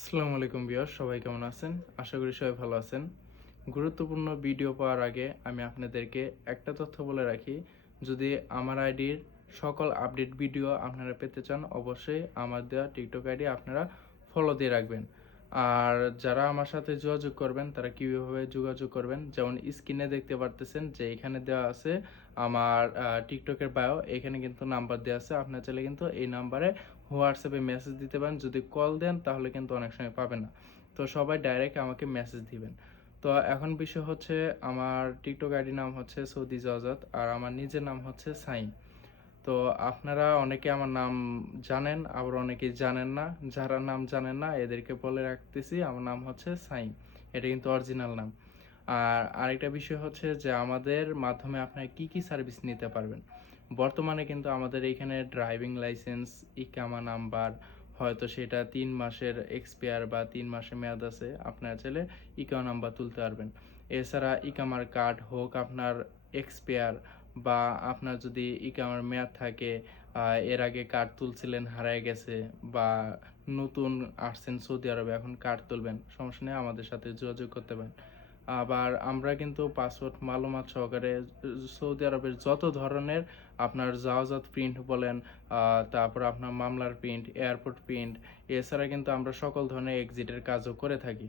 আসসালামু আলাইকুম ভিউয়ার্স, সবাই কেমন আছেন? আশা করি সবাই ভালো আছেন। গুরুত্বপূর্ণ ভিডিও পাওয়ার আগে আমি আপনাদেরকে একটা তথ্য বলে রাখি। যদি আমার আইডির সকল আপডেট ভিডিও আপনারা পেতে চান, অবশ্যই আমার দেওয়া টিকটক আইডি আপনারা ফলো দিয়ে রাখবেন। আর যারা আমার সাথে যোগাযোগ করবেন তারা কিভাবে যোগাযোগ করবেন, যেমন স্ক্রিনে দেখতে পারতেছেন যে এখানে দেওয়া আছে আমার টিকটকের বায়ো, এখানে কিন্তু নাম্বার দেওয়া আছে। আপনার চাইলে কিন্তু এই নাম্বারে হোয়াটসঅ্যাপে মেসেজ দিতে পারেন। যদি কল দেন তাহলে কিন্তু অনেক সময় পাবেন না। তো সবাই ডাইরেক্ট আমাকে মেসেজ দিবেন। তো এখন বিষয় হচ্ছে, আমার টিকটক আইডি নাম হচ্ছে সৌদি জাওজাত, আর আমার নিজের নাম হচ্ছে সাইম। তো আপনারা অনেকে আমার নাম জানেন, আবার অনেকেই জানেন না। যারা নাম জানেন না এদেরকে বলে রাখতেছি, আমার নাম হচ্ছে সাইম। এটা কিন্তু অরিজিনাল নাম। আর আরেকটা বিষয় হচ্ছে যে আমাদের মাধ্যমে আপনারা কি কি সার্ভিস নিতে পারবেন। বর্তমানে কিন্তু আমাদের এইখানে ড্রাইভিং লাইসেন্স, ইকামা নাম্বার, হয়তো সেটা 3 মাসের এক্সপায়ার বা 3 মাসের মেয়াদ আছে, আপনারা চাইলে ইকামা নাম্বার তুলতে পারবেন। এছাড়া ইকামার কার্ড হোক আপনার এক্সপায়ার, বা আপনার যদি ইকামার মেয়াদ থাকে, এর আগে কার্ড তুলছিলেন হারায় গেছে, বা নতুন আসছেন সৌদি আরবে এখন কার্ড তুলবেন, সমস্যা নেই, আমাদের সাথে যোগাযোগ করতে পারেন। আবার আমরা কিন্তু পাসপোর্ট মালুমাত সহকারে সৌদি আরবের যত ধরনের আপনার জাহাজাত প্রিন্ট বলেন, তারপর আপনার মামলার প্রিন্ট, এয়ারপোর্ট প্রিন্ট, এছাড়া কিন্তু আমরা সকল ধরনের এক্সিটের কাজও করে থাকি।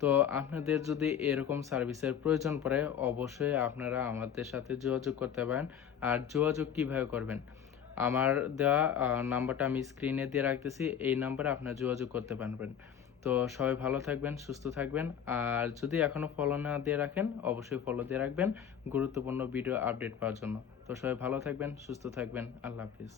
তো আপনাদের যদি এরকম সার্ভিসের প্রয়োজন পড়ে, অবশ্যই আপনারা আমাদের সাথে যোগাযোগ করতে পারেন। আর যোগাযোগ কিভাবে করবেন, আমার দেওয়া নাম্বারটা আমি স্ক্রিনে দিয়ে রাখতেছি, এই নাম্বারে আপনারা যোগাযোগ করতে পারবেন। তো সবাই ভালো থাকবেন, সুস্থ থাকবেন। আর যদি এখনও ফলো না দিয়ে রাখেন, অবশ্যই ফলো দিয়ে রাখবেন গুরুত্বপূর্ণ ভিডিও আপডেট পাওয়ার জন্য। তো সবাই ভালো থাকবেন, সুস্থ থাকবেন। আল্লাহ হাফিজ।